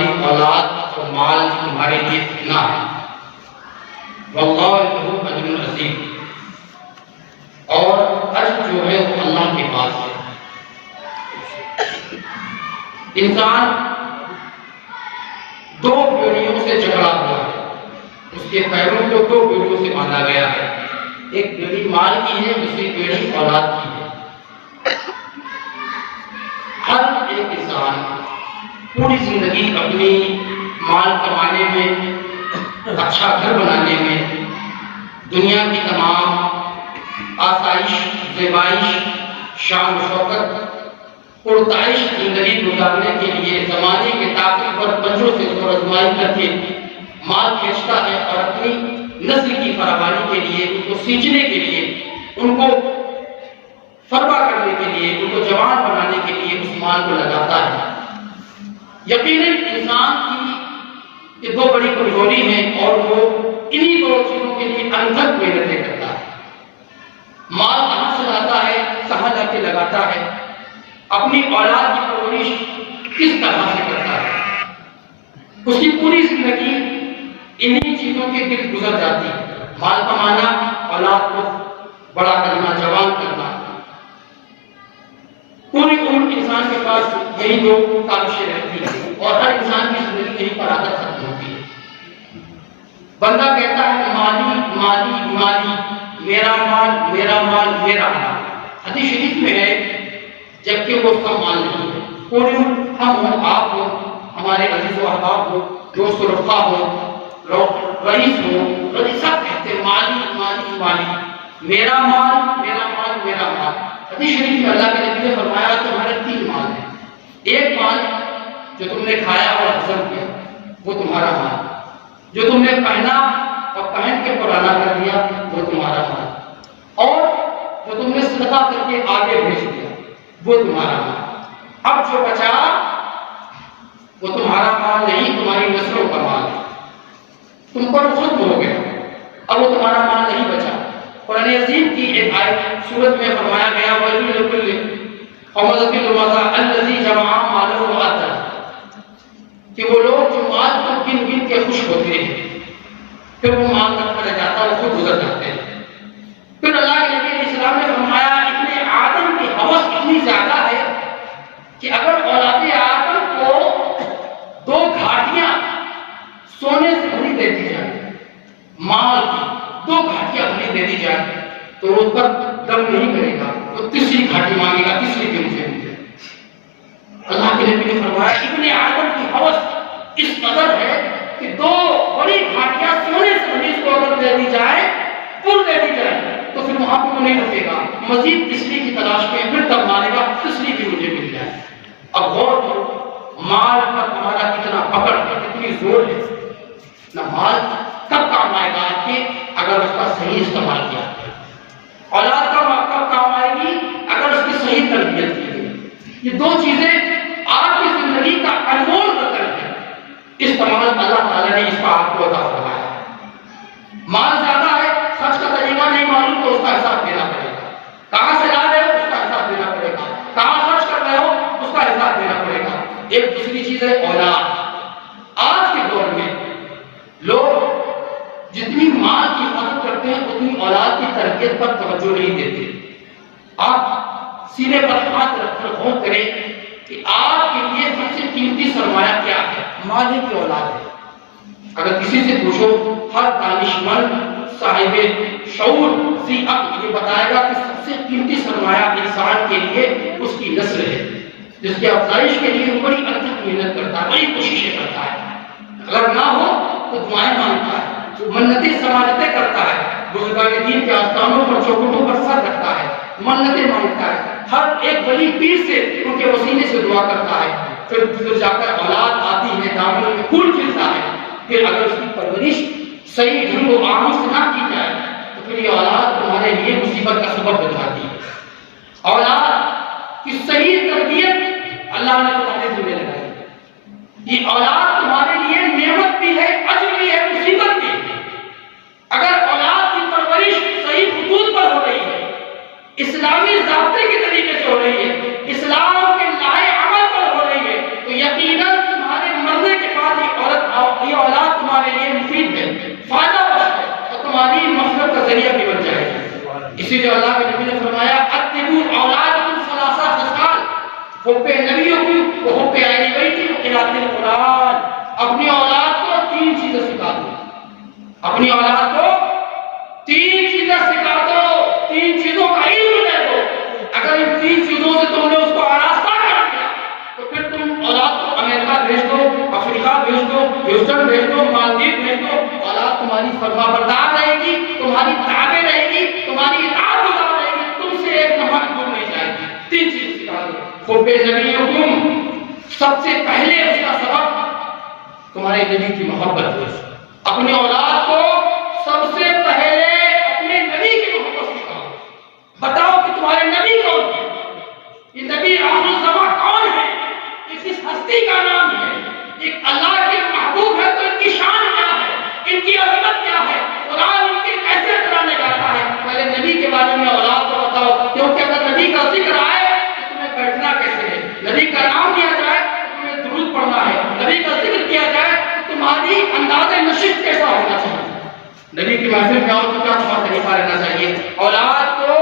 تمہاری اولاد اور مال تمہارے لیے فتنہ ہے، واللہ ذو اجر عظیم، اور اجر جو ہے وہ اللہ کے پاس ہے۔ انسان دو بیڑیوں سے جکڑا ہوا ہے، اس کے پیروں کو دو بیڑیوں سے باندھا گیا ہے، ایک بیڑی مال کی ہے، دوسری بیڑی اولاد کی ہے۔ ہر ایک انسان پوری زندگی اپنی مال کمانے میں، اچھا گھر بنانے میں، دنیا کی تمام آسائش، زیبائش، شان و شوکت، پرتعیش زندگی گزارنے کے لیے زمانے کے طاقتور بچوں سے زور آزمائی کر کے مال کھینچتا ہے، اور اپنی نسل کی فراوانی کے لیے، ان کو سینچنے کے لیے، ان کو فربا کرنے کے لیے، ان کو جوان بنانے کے لیے اس مال کو لگاتا ہے۔ یقیناً انسان کی یہ دو بڑی کمزوری ہیں، اور وہ انہی دو چیزوں کے لیے انتھک محنتیں کرتا ہے۔ مال کہاں سے لاتا ہے، کہاں جا کے لگاتا ہے، اپنی اولاد کی پرورش کس طرح سے کرتا ہے، اس کی پوری زندگی انہی چیزوں کے گرد گزر جاتی ہے۔ مال کمانا، اولاد کو بڑا کرنا، جوان کرنا، پوری عمر انسان کے پاس یہی دو کاوشیں رہتی ہیں، اور ہر انسان کی زندگی یہی پر عادت ختم ہوتی ہے۔ بندہ کہتا ہے مالی مالی مالی، میرا مال میرا مال میرا مال۔ حدیث شریف میں ہے جبکہ وہ اس کا مال نہیں ہے۔ پوری عمر ہم ہو، آپ ہو، ہمارے عزیز و احباب ہو، دوست و رفقا ہو، رئیس ہو، سب کہتے ہیں مالی مالی مالی، میرا مال میرا مال میرا مال۔ حدیث شریف میں اللہ کے نبی نے فرمایا تمہارے تین مال ہیں، ایک مال جو تم نے کھایا اور ہضم کیا وہ تمہارا مال، جو تم نے پہنا اور پہن کے پرانا کر دیا وہ تمہارا مال، اور جو تم نے صدقہ کر کے آگے بھیج دیا وہ تمہارا مال۔ اب جو بچا وہ تمہارا مال نہیں، تمہاری نسلوں کا مال ہے، تم پر ختم ہو گیا، اب وہ تمہارا مال نہیں بچا۔ قرآن عظیم کی ایک آیت سورت میں فرمایا گیا وَيْلٌ لِكُلِّ ہُمَزَةٍ لُمَزَةٍ الَّذِي جَمَعَ مَالَهُ وَعَدَّدَهُ، کہ وہ لوگ جو مال کو گن گن کے خوش ہوتے ہیں، پھر وہ مال رکھا رہ جاتا ہے، وہ خود گزر جاتے ہیں۔ پھر اللہ کے نبی علیہ السلام نے فرمایا ابن آدم کی ہوس اتنی زیادہ ہے کہ اگر اولاد آدم کو دو گھاٹیاں سونے سے بھری دے دی جائے، مال کی دو گھاٹیاں بھری دے دی جائے، تو اس پر دم نہیں کرے گا، وہ تیسری گھاٹی مانگے گا، تیسری بھی مجھے ملے۔ اللہ کے نبی نے فرمایا ابن آدم کی ہوس اس قدر ہے کہ دو بڑی گھاٹیاں سونے سے بھری اس کو اگر دے دی جائے، پور دے دی جائے، تو پھر وہاں پہ وہ نہیں رکھے گا، مزید تیسری کی تلاش میں پھر تب مانے گا تیسری بھی مجھے مل جائے۔ اب غور کرو مال پر تمہارا کتنا پکڑ ہے، کتنی زور ہے۔ نہ مال کب کام آئے گا آپ کے اگر اس کا صحیح استعمال کیا جائے، اولاد کا کب کام آئے گی اگر اس کی صحیح تربیت کی گئی۔ یہ دو چیزیں آپ کی زندگی کا انمول رتن ہے، استعمال اللہ تعالیٰ نے اس کا آپ کو عطا فرمایا ہے۔ مال زیادہ ہے، خرچ کا طریقہ نہیں معلوم تو اس کا حساب دینا پڑے گا، کہاں سے لا رہے ہو اس کا حساب دینا پڑے گا، کہاں خرچ کر رہے ہو اس کا حساب دینا پڑے گا۔ ایک دوسری چیز ہے اولاد۔ آج کے دور میں لوگ جتنی مال کی حفاظت کرتے ہیں اتنی اولاد کی تربیت پر توجہ نہیں دیتے۔ آپ سینے پر ہاتھ رکھ کر غور کریں کہ آپ کے لیے سب سے قیمتی سرمایہ کیا ہے؟ مال کی اولاد ہے۔ اگر کسی سے پوچھو ہر دانشمند صاحب شعور ذی عقل یہ بتائے گا کہ سب سے قیمتی سرمایہ انسان کے لیے اس کی نسل ہے، جس کی افزائش کے لیے وہ بڑی انتھک محنت کرتا ہے، بڑی کوششیں کرتا ہے، اگر نہ ہو تو دعائیں مانگتا ہے، منتیں سماجتیں کرتا ہے، بزرگان دین کے آستانوں پر چوکھٹوں پر سر رکھتا ہے، منتیں مانگتا ہے، ہر ایک ولی پیر سے ان کے وسیلے سے دعا کرتا ہے، پھر جا کر اولاد آتی ہے، دامنوں میں پھول کھلتا ہے۔ پھر اگر اس کی پرورش صحیح ڈھنگ و آہنگ سے نہ کی جائے تو پھر یہ اولاد تمہارے لیے مصیبت کا سبب بن جاتی ہے۔ اولاد کی صحیح تربیت اللہ نے تمہارے ذمہ لگائی ہے۔ یہ اولاد تمہارے لیے نعمت بھی ہے، اجر بھی ہے، مصیبت بھی ہے۔ اگر اولاد کی پرورش صحیح خطوط پر ہو رہی ہے، اسلامی ضابطے کے طریقے سے ہو رہی ہے، اسلام کے لائے عمل پر ہو رہی ہے، تو یقیناً تمہارے مرنے کے اسی لیے اللہ کے نبی نے فرمایا اتبوا اولادکم ثلاثہ خصال، حب نبیکم و حب اہل بیتی و قراءۃ القرآن، اپنی اولاد کو 3 چیزیں سکھا دو، اپنی اولاد کو 3 چیزیں سکھا دو، 3 چیزوں کا علم دے دو۔ اگر ان 3 چیزوں سے تم نے اس کو آراستہ کر دیا تو پھر تم اولاد کو امریکہ بھیج دو، افریقہ بھیج دو، ہیوسٹن بھیج دو، مالدیپ بھیج دو، اولاد تمہاری فرما بردار رہے گی، تمہاری تابع رہے گی، تمہاری اطاعت گزار رہے گی، تم سے ایک نمبر دور نہیں جائے گی۔ 3 چیز سکھا دو۔ حب نبیکم، سب سے پہلے اس کا سبب تمہارے نبی کی محبت ہے۔ اپنی اولاد کو سب سے پہلے اپنے نبی کی محبت سکھاؤ، بتاؤ کہ تمہارے نبی کون ہے، یہ نبی آخر الزمان کون ہے، یہ کس ہستی کا نام ہے، ایک اللہ کے محبوب ہے تو ان کی شان کیا ہے، ان کی عظمت کیا ہے، قرآن ان کی کیسے ترانے گاتا ہے۔ پہلے نبی کے بارے میں اولاد کو بتاؤ، کیونکہ اگر نبی کا ذکر آئے تو تمہیں بیٹھنا کیسے ہے، نبی کا نام لیا جائے تو تمہیں درود پڑھنا ہے، نبی کا ذکر کیا جائے تو تمہاری انداز نشست کیسا ہونا چاہیے، نبی کی محفل میں آؤ تو کیا تمہارا طریقہ رہنا چاہیے۔ اولاد کو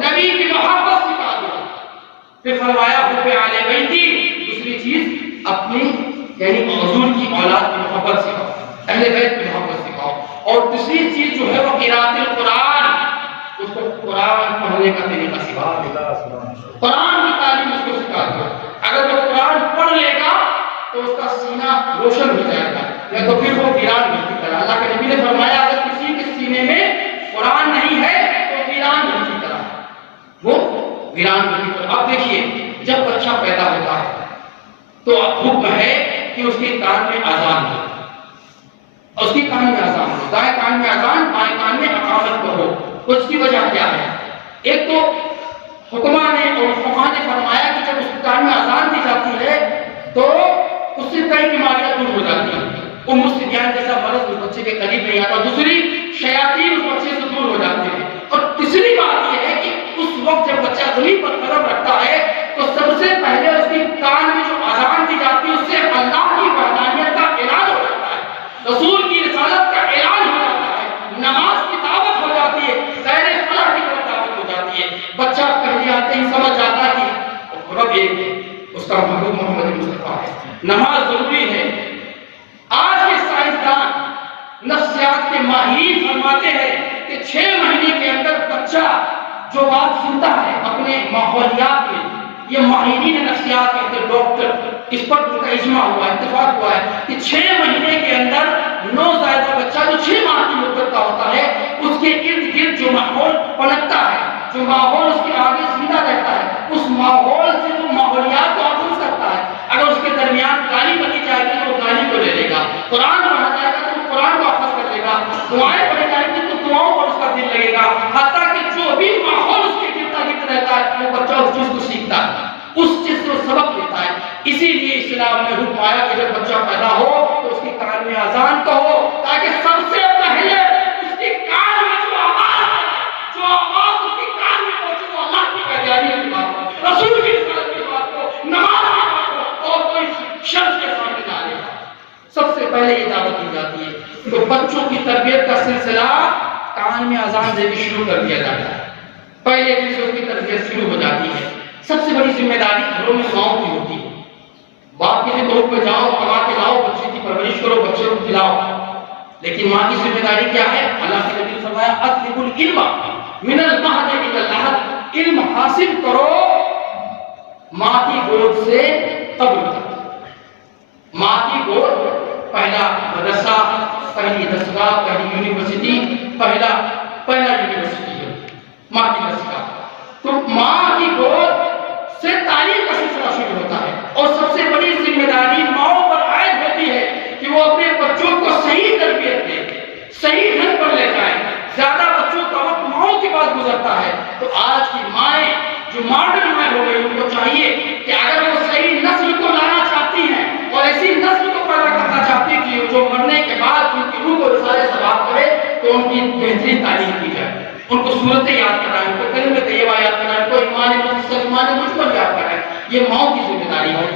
نبی کی محبت سکھا دو۔ پھر فرمایا حب اہل بیتی، دوسری چیز اپنی یعنی حضور کی اولاد کی محبت سکھاؤ، اہل بیت کی محبت سکھاؤ، اور تیسری چیز جو ہے وہ قراءۃ القرآن، اس کو قرآن پڑھنے کا طریقہ سکھاؤ، قرآن کی تعلیم اس کو سکھا دو۔ اگر وہ قرآن پڑھ لے گا تو اس کا سینہ روشن ہو جائے گا، یا تو پھر وہ ویران کی طرح۔ اللہ کے نبی نے فرمایا اگر کسی کے سینے میں قرآن نہیں ہے تو ویران کی طرح، وہ ویران کی طرح۔ اب دیکھیے جب بچہ پیدا ہوتا ہے تو اب حکم ہے کہ اس کے کان میں اذان ہو، اس کی کان میں اذان ہو، دائیں کان میں اذان، بائیں کان میں اقامت ہو۔ اس کی وجہ کیا ہے؟ ایک تو حکمہ نے اور فقہاء نے فرمایا کہ جب اس کان میں اذان دی جاتی ہے تو اس سے کئی بیماریاں دور ہو جاتی ہیں، ام السبیان جیسا مرض اس بچے کے قریب نہیں آتا، دوسری شیاطین اس بچے سے دور ہو جاتے ہیں، اور تیسری بات یہ ہے کہ اس وقت جب بچہ زمین پر قدم رکھتا ہے تو سب سے پہلے اس کی کان میں جو اذان دی جاتی ہے اس سے اللہ کی وحدانیت کا اعلان ہو جاتا ہے، رسول کی رسالت کا اعلان ہو جاتا ہے، نماز کی دعوت ہو جاتی ہے، خیر فلاح کی دعوت ہو جاتی ہے۔ بچہ پہلے آتے ہی سمجھ جاتا ہے کہ رب ایک ہے، اس کا محبوب محمد مصطفیٰ ہے، نماز ضروری ہے۔ آج کے سائنسدان نفسیات کے ماہرین فرماتے ہیں کہ 6 مہینے کے اندر بچہ جو بات سنتا ہے اپنے ماحولیات میں، یہ ماہرین نفسیات کے ڈاکٹر اس پر ان کا اجماع ہوا ہے، اتفاق ہوا ہے کہ 6 مہینے کے اندر نوزائیدہ بچہ جو 6 ماہ کی مدت کا ہوتا ہے اس کے ارد گرد جو ماحول پنپتا ہے، جو ماحول اس کے آگے زندہ رہتا ہے، اس ماحول سے جو ماحولیات کو آغوش کرتا ہے، اگر اس کے درمیان گالی بکی جائے گی تو وہ گالی کو لے لے گا، قرآن پڑھا جائے گا تو وہ قرآن کو حافظ کر لے گا، دعائیں پڑھی جائیں گی تو دعاؤں پر اس کا دل لگے گا، حتیٰ کہ جو بھی ماحول اس کے گرد گرد رہتا ہے وہ بچہ اس چیز کو سیکھتا ہے، اس چیز سے وہ سبق لیتا ہے۔ اسی لیے اسلام نے حکم آیا کہ جب بچہ پیدا ہو تو اس کے کان میں اذان کہو، تاکہ سب سے پہلے اس کے کان میں جو آواز اس کے کان میں پہنچے وہ اللہ کی وحدانیت کی بات ہو، رسول کی رسالت کی بات ہو، نماز کی بات ہو، اور کوئی شخص کے سامنے ڈالے گا، سب سے پہلے یہ دعوت دی جاتی ہے۔ تو بچوں کی تربیت کا سلسلہ کان میں اذان دے کے شروع کر دیا جاتا ہے، پہلے دن سے اس کی تربیت شروع ہو جاتی ہے۔ سب سے بڑی ذمہ داری گھروں میں ماؤں کی ہوتی ہے، باپ کے طور پہ جاؤ، کما کے لاؤ، بچے کی پرورش کرو، بچے کو کھلاؤ، لیکن ماں کی ذمہ داری کیا ہے؟ اللہ کے نبی نے فرمایا اطلبوا العلم من المہد الی اللحد، علم حاصل کرو ماں کی گود سے قبر تک۔ ماں کی گود پہلا مدرسہ، پہلی دستگاہ، پہلی یونیورسٹی، پہلا یونیورسٹی ہے ماں کی دستگاہ۔ تو ماں کی گود سے تعلیم کا سلسلہ شروع ہوتا ہے، اور سب سے بڑی ذمہ داری ماؤں پر عائد ہوتی ہے کہ وہ اپنے بچوں کو صحیح تربیت دیں، صحیح ڈھنگ پر لے جائیں۔ زیادہ بچوں کا وقت ماؤں کے پاس گزرتا ہے، تو آج کی مائیں جو ماڈرن مائیں ہو گئی ان کو چاہیے کہ اگر وہ صحیح نسل کو لانا چاہتی ہیں اور ایسی نسل کو پیدا کرنا چاہتی ہیں کہ جو مرنے کے بعد ان کی روح کو رسالے ثواب کرے، تو ان کی بہترین تعلیم کی جائے، ان کو صورتیں یاد کرائیں، ان کو کلمہ طیبہ یاد کرائیں، ان کو ایمان مجمل یاد کرائیں۔ یہ ماؤں کی ذمہ داری ہے۔